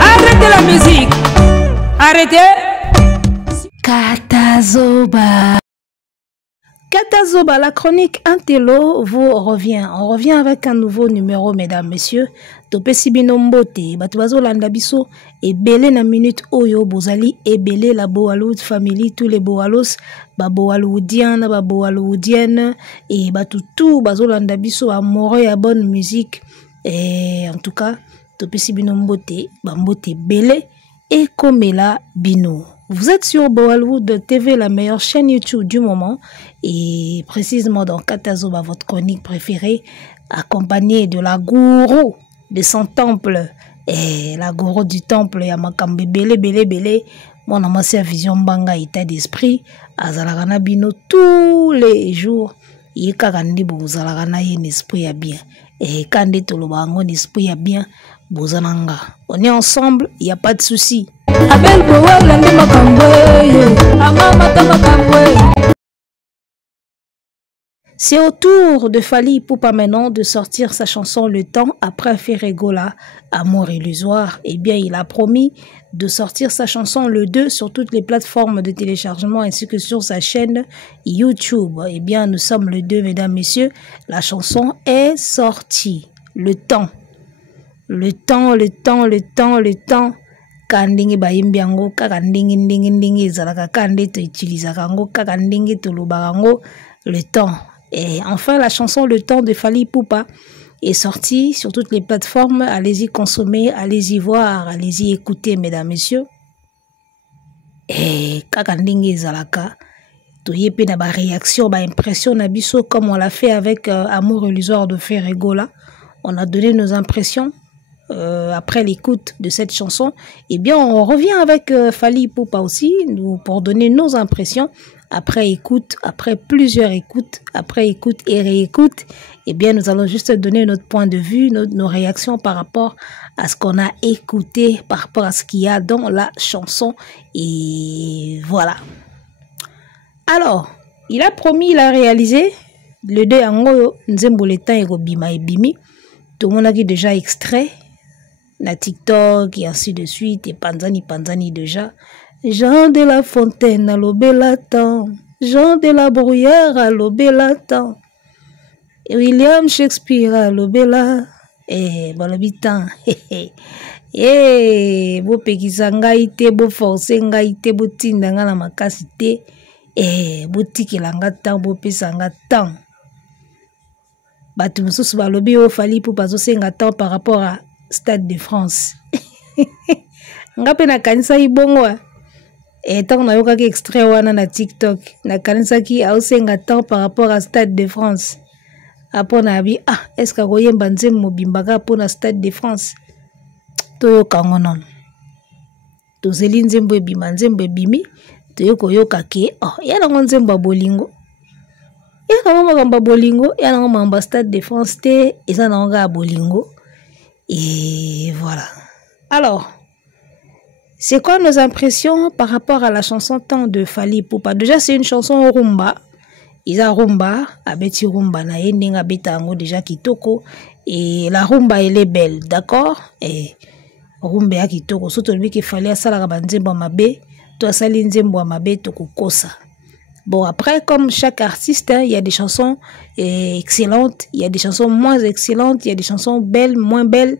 Arrêtez la musique. Arrêtez. Katazoba. Katazoba, la chronique Antello vous revient. On revient avec un nouveau numéro, mesdames, messieurs. Topesi bino mbote, batubazo landabiso, et belé na minute oyo, bozali, et belé la Boaloud family, tous les Boalos, Baboaloudiens, Baboaloudiennes, et batoutou, bazo landabiso, amoureux à bonne musique. Et en tout cas, topesi bino mbote, bambote belé, et komela bino. Vous êtes sur Boaloud TV, la meilleure chaîne YouTube du moment, et précisément dans Katazoba, votre chronique préférée, accompagnée de la gourou de son temple, et la gourou du temple, Yamakambe belé, mon amassé à vision banga état d'esprit, Azalagana bino tous les jours, Yekagandi bozalagana yen esprit à bien, et Kande tolobango esprit à bien, bozananga. On est ensemble, il n'y a pas de souci. C'est au tour de Fally Ipupa maintenant de sortir sa chanson Le Temps après Ferregola, Amour illusoire. Eh bien, il a promis de sortir sa chanson le 2 sur toutes les plateformes de téléchargement ainsi que sur sa chaîne YouTube. Eh bien, nous sommes le 2, mesdames, messieurs. La chanson est sortie. Le Temps. Le temps. Kandingi bayimbiango kakandingi zalaka kande to utilizaka ngo kakandingi to lubarango Le Temps. Et enfin la chanson Le Temps de Fally Ipupa est sortie sur toutes les plateformes. Allez-y consommer, allez-y voir, allez-y écouter, mesdames, messieurs. Et kakandingi zalaka to yepe na ba réaction, ba impression na biso comme on l'a fait avec Amour illusoire de Ferregola. On a donné nos impressions. Après l'écoute de cette chanson, eh bien, on revient avec Fally Ipupa aussi pour donner nos impressions après écoute, après plusieurs écoutes, après écoute et réécoute. Eh bien, nous allons juste donner notre point de vue, nos réactions par rapport à ce qu'on a écouté, par rapport à ce qu'il y a dans la chanson. Et voilà. Alors, il a promis, il a réalisé. Le 2 yango nzembo le temps ego bima et bimi. Tout le monde a déjà extrait. Na TikTok et ainsi de suite, et Panzani déjà. Jean de la Fontaine à l'Obélatan, Jean de la Bruyère à l'Obélatan, William Shakespeare à l'Obéla, bon habitant, bo pekisa ngai te, bo force ngai te, bo tinda nga na makasi te, bo tikela nga tan, bo pesa nga tan. Batu mosusu balobi o Fally Ipupa azosenga tan par rapport à Stade de France. Ngape na kanisa ibongo et tant na yoka ki extrait wana na TikTok na kanisa ki ausenga temps par rapport à Stade de France. Apona abi est-ce que koyemba nzembo mobimbaka pona Stade de France. Toyo kangonon. To zeli nzembo ebimi toyo koyoka ke yana nzembo bolingo. Yana ngamba bolingo, yana ngamba Stade de France te eza na nga bolingo. Et voilà. Alors, c'est quoi nos impressions par rapport à la chanson Temps de Fally Ipupa? Déjà, c'est une chanson rumba. Isa rumba, abeti rumba na endinga betango déjà kitoko. Et la rumba, elle est belle, d'accord? Et rumba ya kitoko. Surtout lui qui fallait asala banzembo mabe, to asali nzembo mabe to kokosa. Bon, après, comme chaque artiste, il y a des chansons excellentes, il y a des chansons moins excellentes, il y a des chansons belles, moins belles.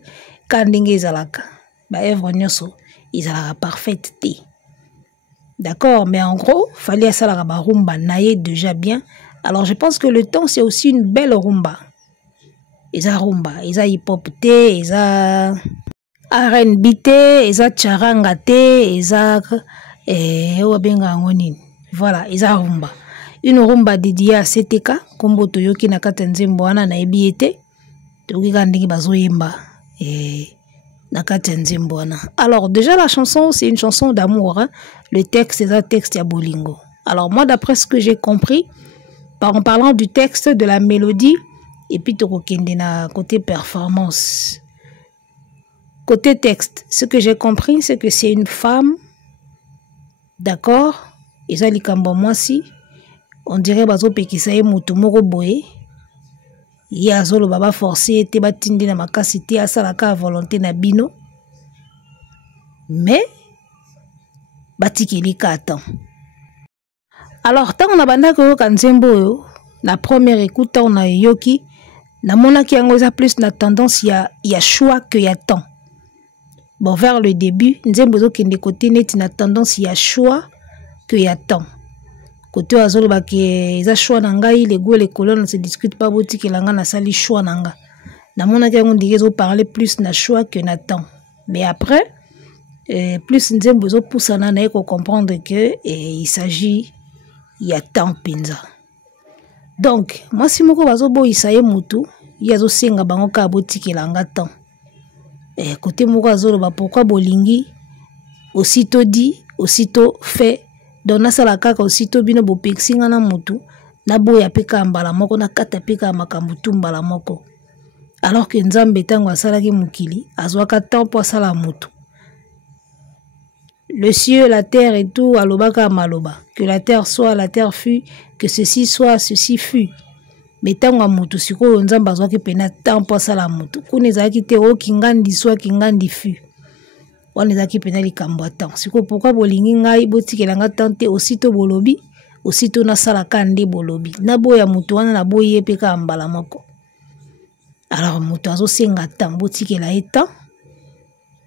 Kandinge izalaka. Ba œuvre nyoso, izalaka parfaite te. D'accord, mais en gros, fallait asala ba rumba naye déjà bien. Alors, je pense que Le Temps, c'est aussi une belle rumba. Isa rumba, isa hip-hop te, isa R&B te, isa charanga te, isa wabenga ngonini. Voilà, isa rumba. Une rumba dédiée à CTK, kombo toyoki na katenzembo wana na ebiete. Toyoki kandingi bazoyemba na katenzembo wana. Alors déjà la chanson, c'est une chanson d'amour, hein. Le texte, c'est un texte ya bolingo. Alors moi, d'après ce que j'ai compris, en parlant du texte, de la mélodie, et puis tokokende na côté performance. Côté texte, ce que j'ai compris, c'est que c'est une femme, d'accord? Et ça, likambo moi si, on dirait bazo pekisa ye mutu moko boye. ye azoloba ba forcer te batindi na makasi te asalaka volonté na bino mais batikeli ka temps. Alors tant na banda ko kanzembo yo na première écoute on a yoki na monaki yango za plus na tendance ya choix que ya temps. Bon vers le début nzembo zo kende côté net na tendance ya choix que ya temps. Côté azoloba ke za choix na ngai les goûts les colonnes ne se discute pas boutique langa na sali choix nanga. Na monaki yango ndike zo parler plus na choix que na temps. Mais après plus nzembo zo poussana na ko comprendre que il s'agit ya temps penza. Donc moi si moko bazo boyisa ye mutu yazo senga bango ka boutique langa temps. Côté moko azoloba pourquoi bolingi aussitôt dit aussitôt fait. Donc nasala kaka aussitôt bino bo pexinga na mutu na boya peka mbala moko na kata peka makambutu mbala moko. Alors que nzambe tango asala ki mukili azwaka temps pour asala mutu. Le ciel, la terre et tout alobaka maloba. Que la terre soit, la terre fut, que ceci soit, ceci fut. Mais tango mutu siko nzamba azwaki pena temps pour asala mutu. Kune zaki te o kingandi soit kingandi fut. On les a qui pena likambo temps. Siko pourquoi bolingi ngai botikelanga tante aussitôt bolobi, aussitôt na sala kande bolobi. Na boya mutu wana na boye peka mbala moko. Alors mutu azo senga temps botikela eta.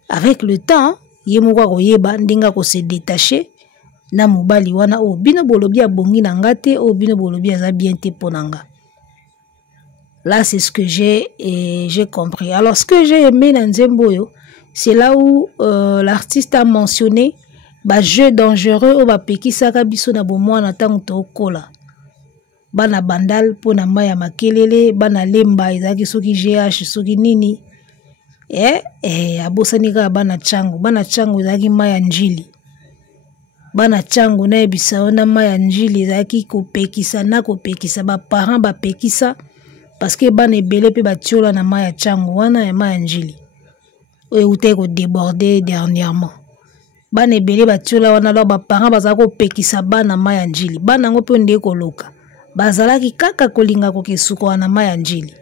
Avec le temps, ye moko koyeba ndinga ko se détacher na mobali wana o bino bolobi abongi na ngate o bino bolobi aza bien te ponanga. Là c'est ce que j'ai compris. Alors ce que j'ai aimé dans Nzembo, c'est là où l'artiste a mentionné ba jeu dangereux o ba pekisaka biso na bomwana tango to kola. Bana bandal pona maya makelele, bana lemba ezaki soki GH soki nini. Abosanika bana changu ezaki maya njili. Bana changu na ebisa ona maya njili ezaki kopekisa na kopekisa ba parents ba pekisa parce que bana ebele pe batiola na maya changu wana ya maya njili. Oyo ute ko déborder dernièrement. Bana ebele batiola wana lo ba parents bazako pekisa bana maya njili. Bana ngo pe ndeko koloka. Bazalaki kaka kolinga ko kesuko na maya njili.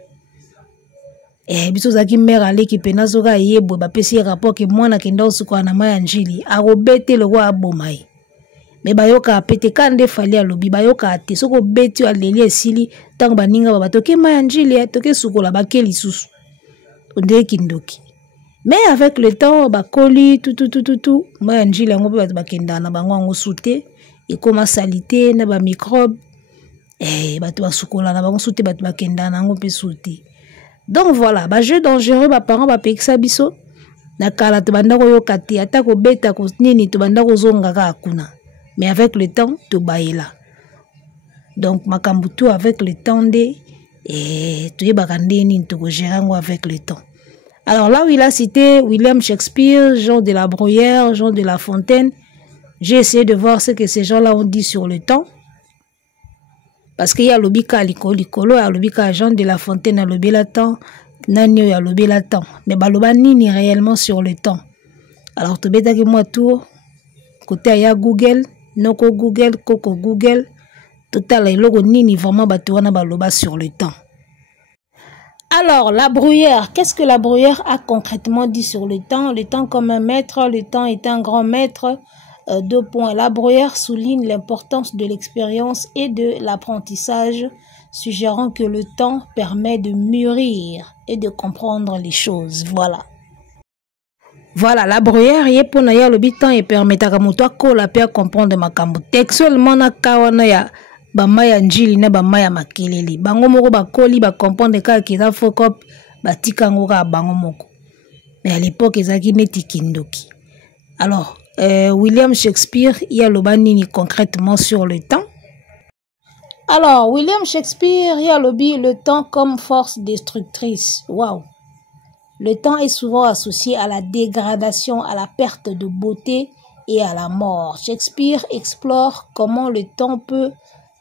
Biso zaki mère aleki pena zoka yebo ba pesi rapport ke mwana kenda osuko na maya njili. Arobete lo wa bomai. Me bayoka apete kande fali alobi bayoka ate soko beti aleli esili tango baninga babatoke maya njili toke sukola bakeli susu. Onde kindoki. Mais avec le temps bakoli tout maya njili ngo pe bakenda na bango ngo souté et comme salité na ba microbe bato basukola na bango souté bato bakenda na ngo pe souté. Donc voilà, ba jeu dangereux ba parents ba pekisa biso na kala to banda ko yokati ata ko beta ko nini to banda ko zonga ka kuna. Mais avec le temps to baila. Donc makambutu avec le temps de to yebaka ndeni to ko gérer ngo avec le temps. Alors là où il a cité William Shakespeare, Jean de la Bruyère, Jean de La Fontaine, j'ai essayé de voir ce que ces gens-là ont dit sur le temps. Parce qu'il y a l'obika likolo, il y a l'obika Jean de La Fontaine, à l'obéla temps, Nanyo y a l'obéla temps. Mais baloba nini réellement sur le temps. Alors tu bêta que moi tour, côté ya Google, noko Google, koko Google, total et logo nini vraiment batuana baloba sur le temps. Alors, la bruyère, qu'est-ce que la bruyère a concrètement dit sur le temps? Le temps comme un maître, le temps est un grand maître. 2 points. La bruyère souligne l'importance de l'expérience et de l'apprentissage, suggérant que le temps permet de mûrir et de comprendre les choses. Voilà. Voilà, la bruyère, yepona ya le temps et permet à moto kola pe comprendre makambo. Textuellement na kawana ya bamaya njili na bamaya makelele. Bango moko bakoli ba comprendre ka kiza fokop batika ngo ka bango moko. Mais à l'époque ezaki neti kindoki. Alors William Shakespeare, il y a le banini concrètement sur le temps. Alors, William Shakespeare, il y a le temps comme force destructrice. Waouh! Le temps est souvent associé à la dégradation, à la perte de beauté et à la mort. Shakespeare explore comment le temps peut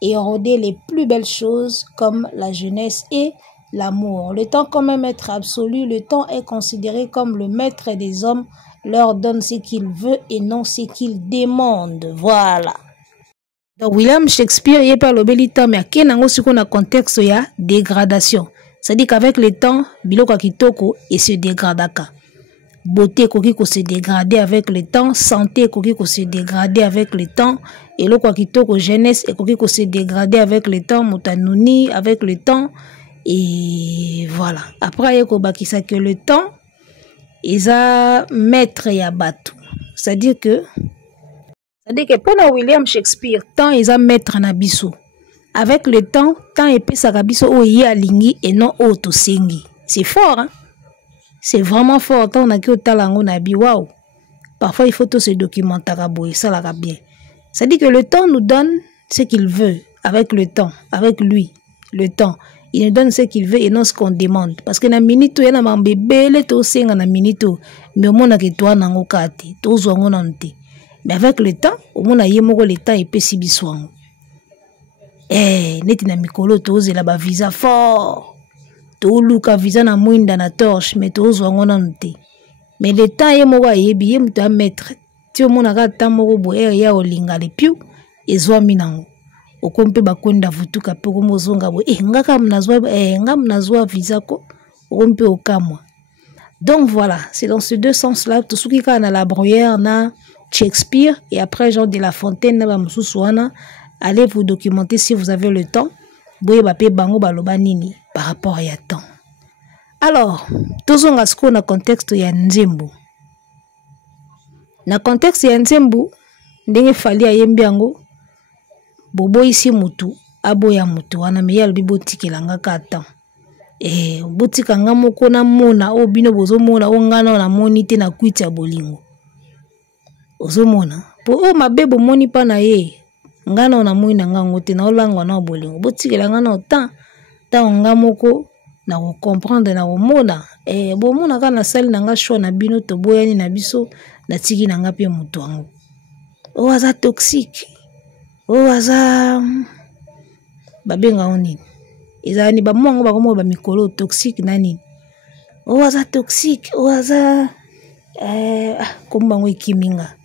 éroder les plus belles choses comme la jeunesse et l'amour. Le temps comme un maître absolu, le temps est considéré comme le maître des hommes, leur donne ce qu'il veut et non ce qu'il demande. Voilà. Donc William Shakespeare, il parle au bel temps, mais qui n'a pas un contexte de dégradation. C'est-à-dire qu'avec le temps, biloko kitoko et se dégradaka. Beauté koki ko se dégrader avec le temps, santé koki ko se dégrader avec le temps, et le quoi kitoko jeunesse et koki ko se dégrader avec le temps, mutanuni avec le temps, et voilà. Après yeko bakisa que le temps isa maître ya batu. C'est-à-dire que pour William Shakespeare, temps isa maître na biso. Avec le temps epesaka biso o ye alingi et non o tosengi. C'est fort, hein? C'est vraiment fort. Tant on a que talango nabi, waouh. Parfois il faut tout se documenter à boy, ça la bien. Ça dit que le temps nous donne ce qu'il veut avec le temps, avec lui, le temps. Il nous donne ce qu'il veut et non ce qu'on demande. Parce que na minute il y a un bébé, le to senga na minute, mais au moins que toi nango kate, to zongo nante. Mais avec le temps, au moins y moko le temps et peut si biswango. Neti na mikolo to zela ba visa fort. To luka visa na mwinda na torche mais to zongo nante. Mais le temps y moko yebi muta mettre. Ti o mona ka temps moko bo ya olinga le piu ezwa minango. Okompe bakonda vutuka pe ko mozonga bo ngaka mnazwa visa ko okompe okamwa. Donc voilà, c'est dans ce deux sens là tout ce qui ka na la Bruyère na Shakespeare et après Jean de La Fontaine na ba mususuana. Allez vous documenter si vous avez le temps. Boye ba pe bango baloba nini par rapport à temps. Alors, tozonga sko na contexte ya Nzembo. Na contexte ya Nzembo, ndenge fali ayembi yango bobo isi mutu aboya mutu wana me yalo bibotikelanga ka temps. Botika nga moko na mona o bino bozo mona o ngana na moni te na kwiti ya bolingo. Ozo mona po o mabebo moni pa na ye. Ngana na moni na ngango te na olangwa na bolingo. Botikelanga na temps ta nga moko na ko comprendre na ko mona bo mona kana sali na nga choix na bino to boyani na biso na tiki na nga pe mutu ango. O aza toxique. O aza babenga onini. Eza ni ba mwango ba komo ba mikolo toxique na nini. O aza toxique, o aza komba ngo ikiminga.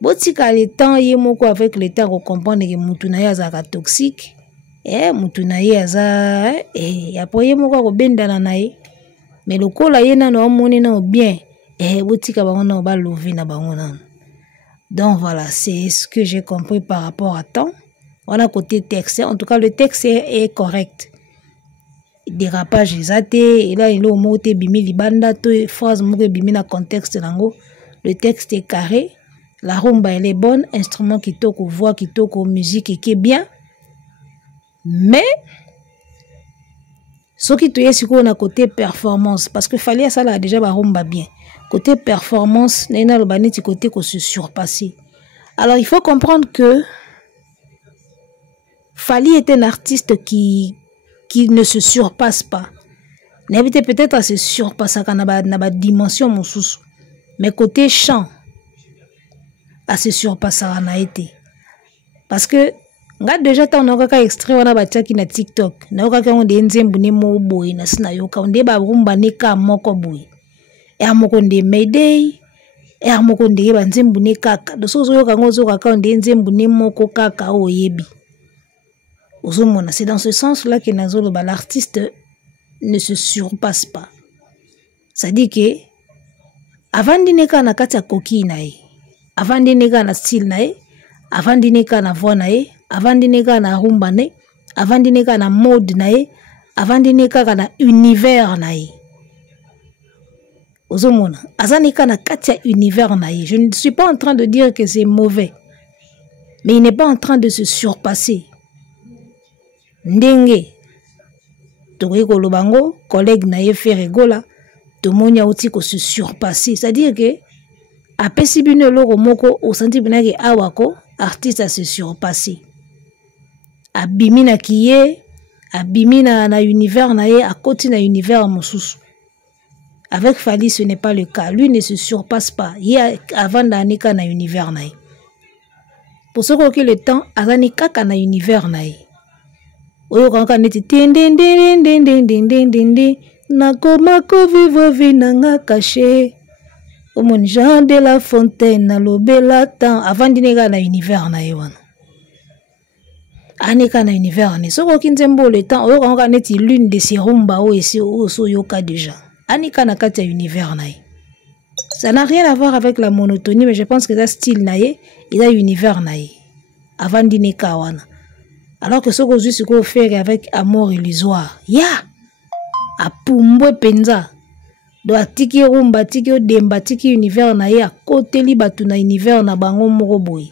Botika le temps ye moko avec le temps ko comprendre que mutu na ya za toxique. Mutu na ye aza apo ye moko ko bendana na ye. Mais lokola ye na no moni na bien. Botika bango na ba lover na bango na. Donc voilà, c'est ce que j'ai compris par rapport à temps. On a côté texte, en tout cas le texte est correct. Dérapage exacté, et là il est au mot bimi libanda, to phrase moko bimi na contexte nango. Le texte est carré, la rumba elle est bonne, instrument qui toque, voix qui toque, musique qui est bien. Mais ce qui te est on a côté performance, parce que fallait ça là déjà ba rumba bien. Côté performance, nena le baniti côté qu'on se surpasser. Alors il faut comprendre que Fally est un artiste qui ne se surpasse pas. N'invite peut-être à se surpasser quand na ba dimension mosusu. Mais côté chant, à se surpasser na été. Parce que nga déjà ta on a extrait on a batiaki na TikTok. Na oka on de nzembu ne mo boy na sina yoka on de ba rumba ne ka moko boy. E moko nde Mayday. E moko nde ba nzembu ne kaka. Do sozo yoka ngozo kaka nde nzembu ne moko kaka o yebi. C'est dans ce sens-là que l'artiste ne se surpasse pas. Ça dit que avant d'ineka na kati ya koki nae, avant d'ineka na style nae, avant d'ineka na voix nae, avant d'ineka na rumba nae, avant d'ineka na mode nae, avant d'ineka na univers nae. Ozomona, azanika na kati ya univers nae. Je ne suis pas en train de dire que c'est mauvais, mais il n'est pas en train de se surpasser. Ndenge tokoki lobango collègue na ye fait rigola tomoni auti ko se surpasser, c'est-à-dire que apesi bino loko moko o senti bina ke awako artiste a se surpasser abimi na kiye abimi na univers na ye akoti na univers mosusu. Avec Fally ce n'est pas le cas, lui ne se surpasse pas, ye avant d'anika na univers na ye. Pour ce que le temps azani kaka na univers na ye. Oyo kanka neti tendendendendendendendende nakoma ko vivre vinanga caché omon Jean de La Fontaine na lobela temps avant d'ineka na univers na yewana. Aneka na univers ne. Soko kinzembo le temps, oyo kanga neti l'une de ces rumba ou esi oso yoka déjà. Aneka na kati ya univers na ye. Ça n'a rien à voir avec la monotonie, mais je pense que ça style na ye, il a univers na ye. Avant dîner kawana. Alors que ce que je suis faire avec amour illusoire. Ya! A pumbwe penza. Do atiki rumba, tiki odemba, tiki univers na ye, a côté li batu na univers na bango moko boy.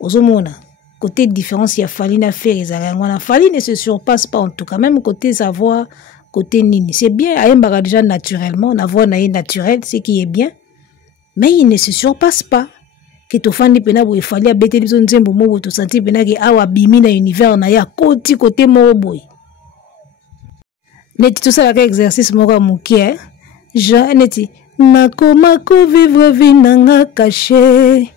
Ozomona. Côté différence, il y a Fally na faire ezalanga. Fally ne se surpasse pas en tout cas, même côté sa voix, côté nini. C'est bien, ayembaka déjà naturellement, la voix na ye naturelle, c'est qui est bien. Mais il ne se surpasse pas. Que to fandi pena boy Fally a bete biso nzembo moko to senti pena ke awa bimi na univers na ya côté moko boy. Neti tout ça la exercice moko mukie. Jean neti nakoma ko vivre vie nanga caché.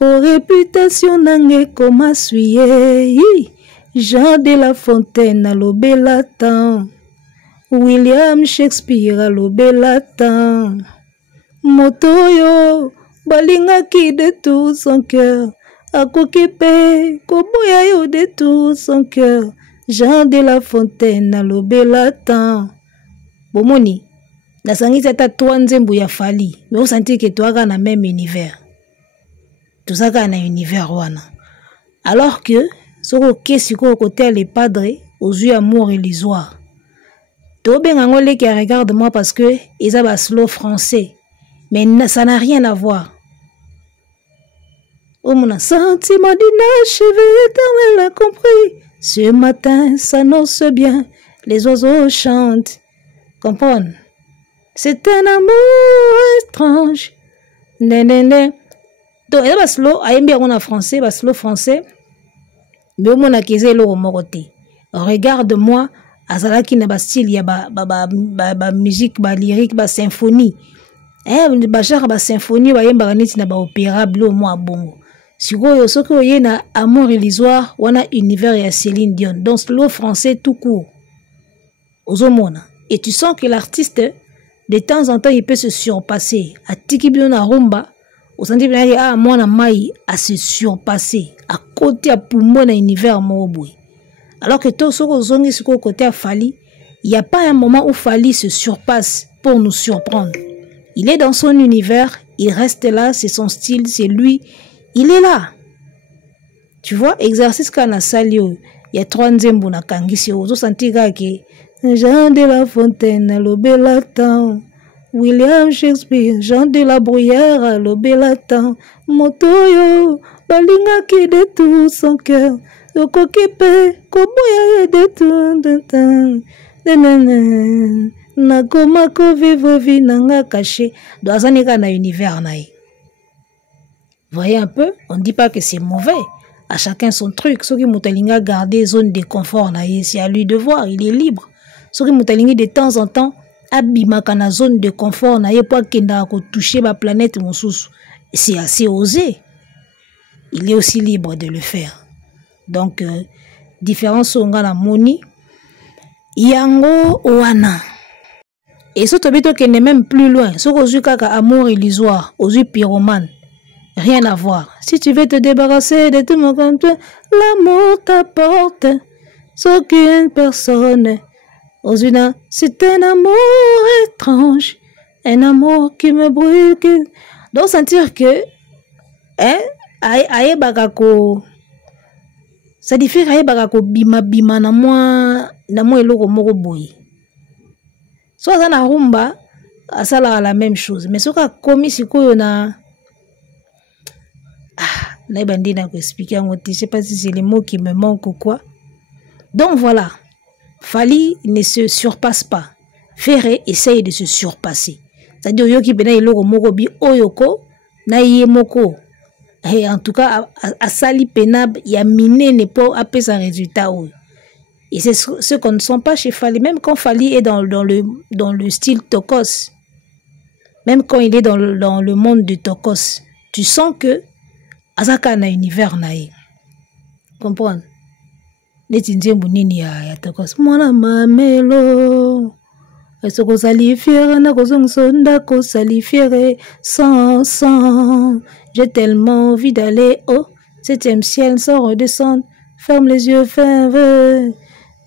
Pour réputation nanga koma suye. Jean de La Fontaine a lobela temps. William Shakespeare a lobela temps. Motoyo balingaki de tout son cœur. Akokipe koboya yo de tout son cœur. Jean de La Fontaine a lobela temps. Bomoni nasangisa ta toi nzembo ya Fally. Mais on sentit que toi na même univers. Tout ça na univers wana. Alors que soko kesiko côté les padres aux yeux amour illusoire. To bengangole qui regarde moi parce que ils ont slow français. Mais ça n'a rien à voir. Oh mon sentiment d'inachevé éternel a compris. Ce matin s'annonce bien, les oiseaux chantent. Comprendre? C'est un amour étrange. Nénéné. Donc, il y a slow, il y a un français, il slow français. Mais au moins, il y a le regarde-moi, azalaki na ba style ya ba musique, ba lyrique, ba symphonie. Ba genre ba symphonie, ba yemba neti na ba opéra blo mo bongo. Sikoyo soko ye na amour illusoire, wana univers ya Céline Dion. Donc slow français tout court. Ozomona. Et tu sens que l'artiste, de temps en temps, il peut se surpasser. A tiki bio na rumba, au senti bien que moi na mai à se surpasser. À côté à poumon na univers moboui. Alors que tout ce qu'on sur côté à Fally, il n'y a pas un moment où Fally se surpasse pour nous surprendre. Il est dans son univers, il reste là, c'est son style, c'est lui. Il est là. Tu vois, exercice kana salio, il y a 3 nzembo na kangisi ozo sentir que Jean de La Fontaine a lobela temps. William Shakespeare, Jean de la Bruyère a lobela temps. Motoyo, balingaki de tout son cœur. Yokokipe, koboya de tout. Nakoma ko vivre vie nanga caché. Doazanika na univers naï. Voyez un peu, on ne dit pas que c'est mauvais. À chacun son truc. Ceux qui mutalinga garder zone de confort, c'est à lui de voir, il est libre. Ceux qui mutalinga de temps en temps, abimaka na zone de confort, pour kenda ko toucher ma planète monsous. C'est assez osé. Il est aussi libre de le faire. Donc, différence on la moni, yango wana. Et ce tobito qui n'est même plus loin. Ce qu'on kaka amour illusoire, aux yeux pyromane. Rien à voir. Si tu veux te débarrasser de tout mon compte, l'amour t'apporte ce qu'une personne. Aux yeux c'est un amour étrange, un amour qui me brûle. Donc sentir que, aye bagako, ça diffère aye bagako bima na moi eloko moko boy. Soit ça na rumba, ça la même chose. Mais ce qu'a commis si quoi na expliquer, je sais pas si c'est les mots qui me manquent ou quoi. Donc voilà, Fally ne se surpasse pas. Ferré essaye de se surpasser. C'est-à-dire yoki bena iloko moko bi oyoko na yemoko. Et en tout cas à sali penab ya miné ne pas appeler sa résultat. Et c'est ce qu'on ne sent pas chez Fally. Même quand Fally est dans le style Tokos, même quand il est dans le monde de Tokos, tu sens que Azaka na univers nae. Comprendre? Neti nzembo nini ya Tokos. Mwana mamelo. Soko salifiere na kozongisonda ko salifiere sans. J'ai tellement envie d'aller au Septième ciel, sans redescendre. Ferme les yeux, fin vœu.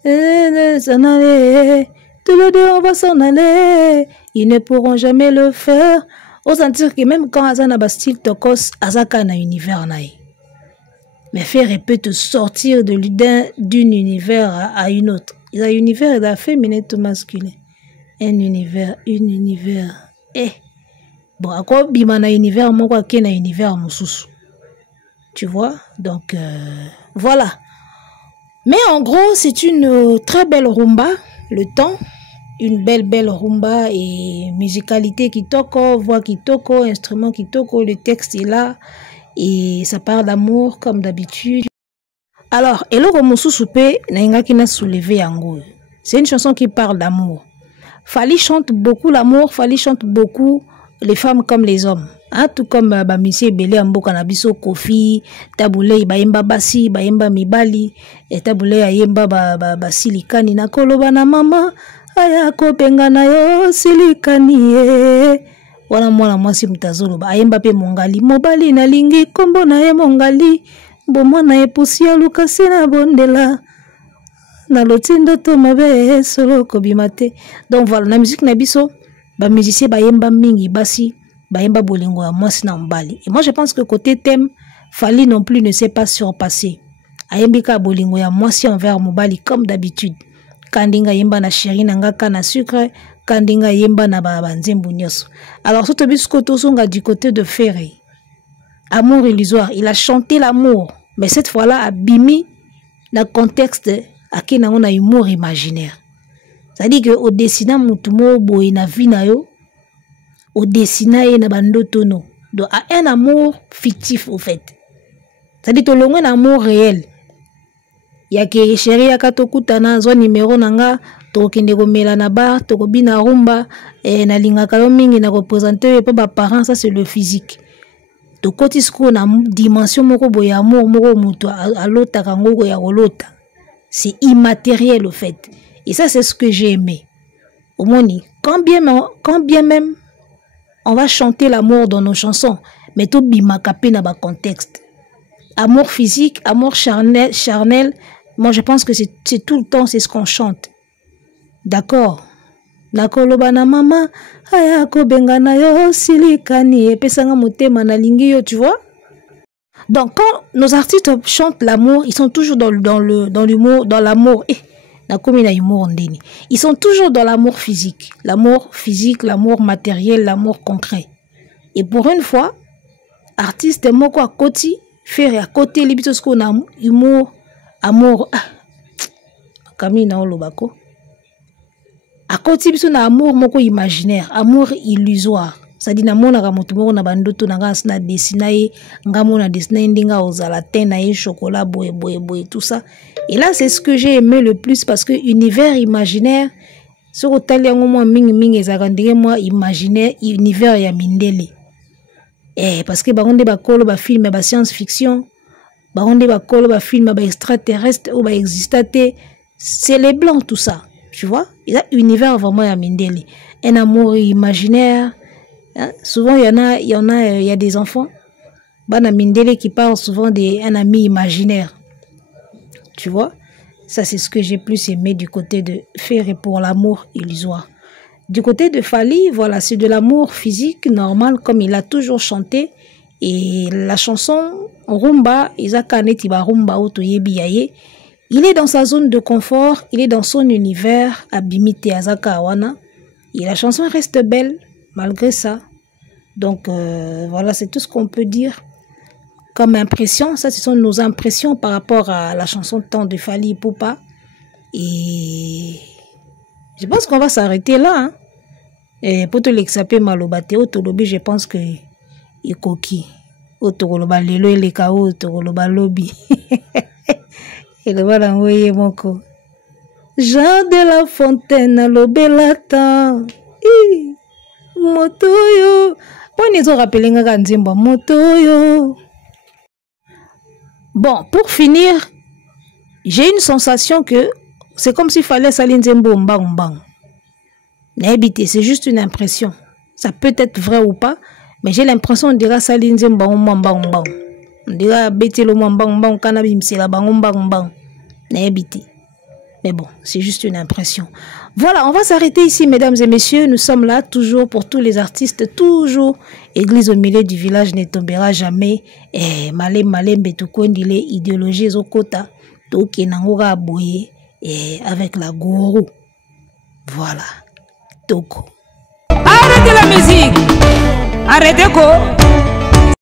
S'en aller. Tous les deux, on va s'en aller. Ils ne pourront jamais le faire. On sentir que même quand Azana Bastille Tokos, Azaka na univers naï. Mais faire peut te sortir d'un univers à une autre. Il y a un univers de féminin ou masculin. Un univers. Eh. Bon, à quoi bimana univers, moi quoi qu'il y a un univers moussous. Tu vois? Donc, voilà. Mais en gros, c'est une très belle rumba. Le temps. Une belle rumba et musicalité qui toko, voix qui toko, instrument qui toko, le texte est là et ça parle d'amour comme d'habitude. Alors, Eloko Moussou Soupé n'a qui n'a soulevé yango. C'est une chanson qui parle d'amour. Fally chante beaucoup l'amour, Fally chante beaucoup les femmes comme les hommes. Hein, tout comme Monsieur Belé Ambo Kanabiso Kofi, Taboulé Bayemba Basi, Bayemba Mibali, et Taboulé Ayemba Basilikani na koloba na mama. Aya kopenga na yo silikani ye wana mwana mwasi mtazolo ba ayemba pe mongali mobali na lingi kombo na ye mongali bomwa na ye pusi ya lukasi na bondela na lotindo to mabe solo kobima te. Donc voilà, na musique na biso ba musicien bayemba mingi basi bayemba bolingo ya mwasi na mbali. Et moi je pense que côté thème Fally non plus ne s'est pas surpassé. Ayembika bolingo ya mwasi envers mobali comme d'habitude. Kandinga yemba na chéri nanga kana sucre, kandinga yemba na banzembu nyoso. Alors ce tobisco tosonga du côté de Ferré. Amour illusoire, il a chanté l'amour, mais cette fois-là a bimi dans le contexte à qui on a humour imaginaire. C'est-à-dire que au dessinant mutumo boy na vie na yo, au dessinant et na bandoto no. Donc à un amour fictif au fait. C'est-à-dire que l'on a un amour réel. Ya ke chéri ya katokutana zo numéro nanga to kende ko mela na bar to ko bina rumba na linga ka yo mingi na représenter pe ba parents, ça c'est le physique. To kotisko na dimension moko boya amour moko muto alota kango ya kolota. C'est immatériel au fait. Et ça c'est ce que j'ai aimé. Au moni, quand bien même on va chanter l'amour dans nos chansons, mais to bimaka pe na ba contexte. Amour physique, amour charnel. Moi, je pense que c'est tout le temps, c'est ce qu'on chante. D'accord? Nakoloba na mama, ayako bengana yo silikani, epesanga motema na lingi yo, tu vois? Donc, quand nos artistes chantent l'amour, ils sont toujours dans l'humour, dans l'amour. Ils sont toujours dans l'amour physique. L'amour physique, l'amour matériel, l'amour concret. Et pour une fois, artiste moko à côté, faire à côté, les bitos qu'on a humour, amour, kamina olobako. À côté biso na amour moko imaginaire, amour illusoire. Ça dit na mona ka moto moko na bandoto na nga na dessiner, nga mona dessiner ndinga ozala tena et chocolat boye tout ça. Et là c'est ce que j'ai aimé le plus parce que univers imaginaire sur otali yango moi mingi ezaka ndenge moi imaginaire univers ya mindele. Parce que baronde ba kolo ba film ba science fiction, baronde ba kolo ba film ba extraterrestre ou ba existate, c'est les blancs tout ça, tu vois? Il y a un univers vraiment ya mindele, un amour imaginaire. Hein? Souvent il y a des enfants bana mindele qui parlent souvent d'un ami imaginaire. Tu vois? Ça c'est ce que j'ai plus aimé du côté de Ferré pour l'amour illusoire. Du côté de Fally, voilà, c'est de l'amour physique normal comme il a toujours chanté. Et la chanson Rumba, il est dans sa zone de confort, il est dans son univers, Abimite Azaka Awana. Et la chanson reste belle malgré ça. Donc voilà, c'est tout ce qu'on peut dire comme impression. Ça, ce sont nos impressions par rapport à la chanson Temps de Fally Ipupa. Et je pense qu'on va s'arrêter là. Hein? Et pour te l'exaper malobate, autolobi, je pense que il coquille. Autoloba lelo et les kao, autoloba lobby. Et le voilà envoyé mon co. Jean de la Fontaine, l'obelata. Motoyo. Bon, ils ont rappelé Nzimba Motoyo. Bon, pour finir, j'ai une sensation que c'est comme s'il fallait salir Nzembo mbang. C'est juste une impression. Ça peut être vrai ou pas, mais j'ai l'impression qu'on dirait salir Nzembo mbang. Ndira betelo mbang kana bimsela bango mbang na habité. Mais bon, c'est juste une impression. Voilà, on va s'arrêter ici, mesdames et messieurs. Nous sommes là toujours pour tous les artistes, toujours. Église au milieu du village ne tombera jamais. Malé, Betoukwendile, idéologie Zokota, Toke Nangora Aboye, avec la gourou. Voilà. Toko. Arrêtez la musique. Arrêtez quoi?